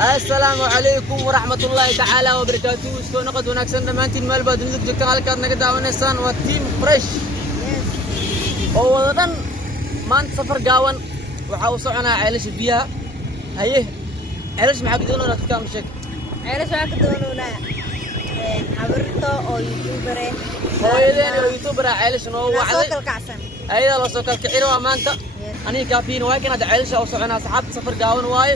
السلام عليكم ورحمة الله تعالى وبركاته. سو نقد وناكسن دمانتين مال بعد نزق جبت halkaad naga daawanaysaan waa team fresh oo wadadan maanta safar gaawan waxa uu soconaa ceelasha biyaha haye ceelash maxaa ka doonaa dadka ma sheeg ceelash waxa ka doonaa habarto oo youtuber hooyadeen oo youtuber ceelash noo wacday ayada la soo kalkiciro maanta aniga kaafiin waa kana ceelasha oo soconaa saxaabta safar gaawan waaye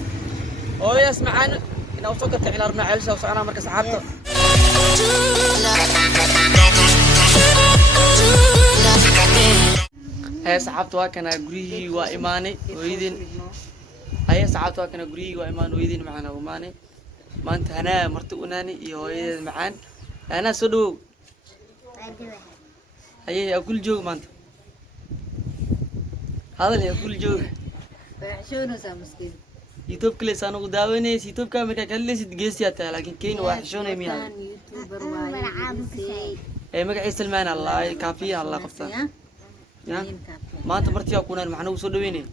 oo yes macaan ina soo kalkicina rabna ceelasha oo soconaa marka saxaabta saxaabta waa kana gurigii waa imaanay hooyadeen saxaabta waa kana gurigii waa imaanay hooyadeen macaan oo imaanay maanta hanaa marti unaani iyo hooyadeed macaan hanaa soo dhawow akul joog maanta hadal akul joog waxshoonaysaa maskiin YouTube kale saanu daawanaysi YouTube ka marka kaleesid geesiyaata laakiin keen waa xishoonay miyaa youtuber waaye magaciisa Salmaan Allah kaafiya Allah qabta ya maanta martiya kunaan maxna soo dhaweynay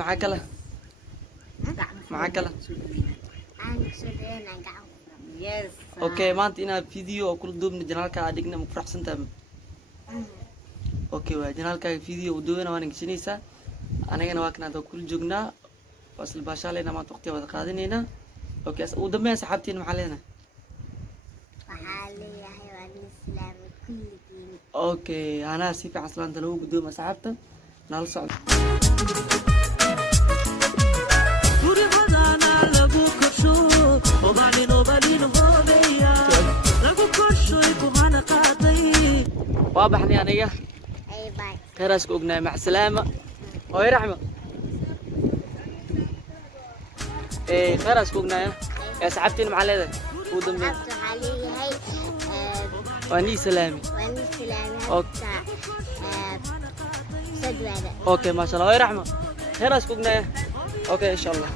maxaa kala yes okay maanta ina video kul duubna janaalka adigna ma faraxsantaa okay waa janaalka video u duubana waan gashanaysaa anagana waa kana kul joognaa wasl baashaleena maanta waqti wada qaadinayna okay u dambeyn saxaabtiin maxaa leenahay okay ana si fiican salaanta lagu gudoomo saxaabta nala socdo وابحني أنا يا باي خيراسك أقنع مع السلامة وهي رحمة خيراسك أقنع يا سحبتين مع هذا ودم علي هاي واني سلامي اوكي ما شاء الله وهي رحمة خيراسك أقنع اوكي ان شاء الله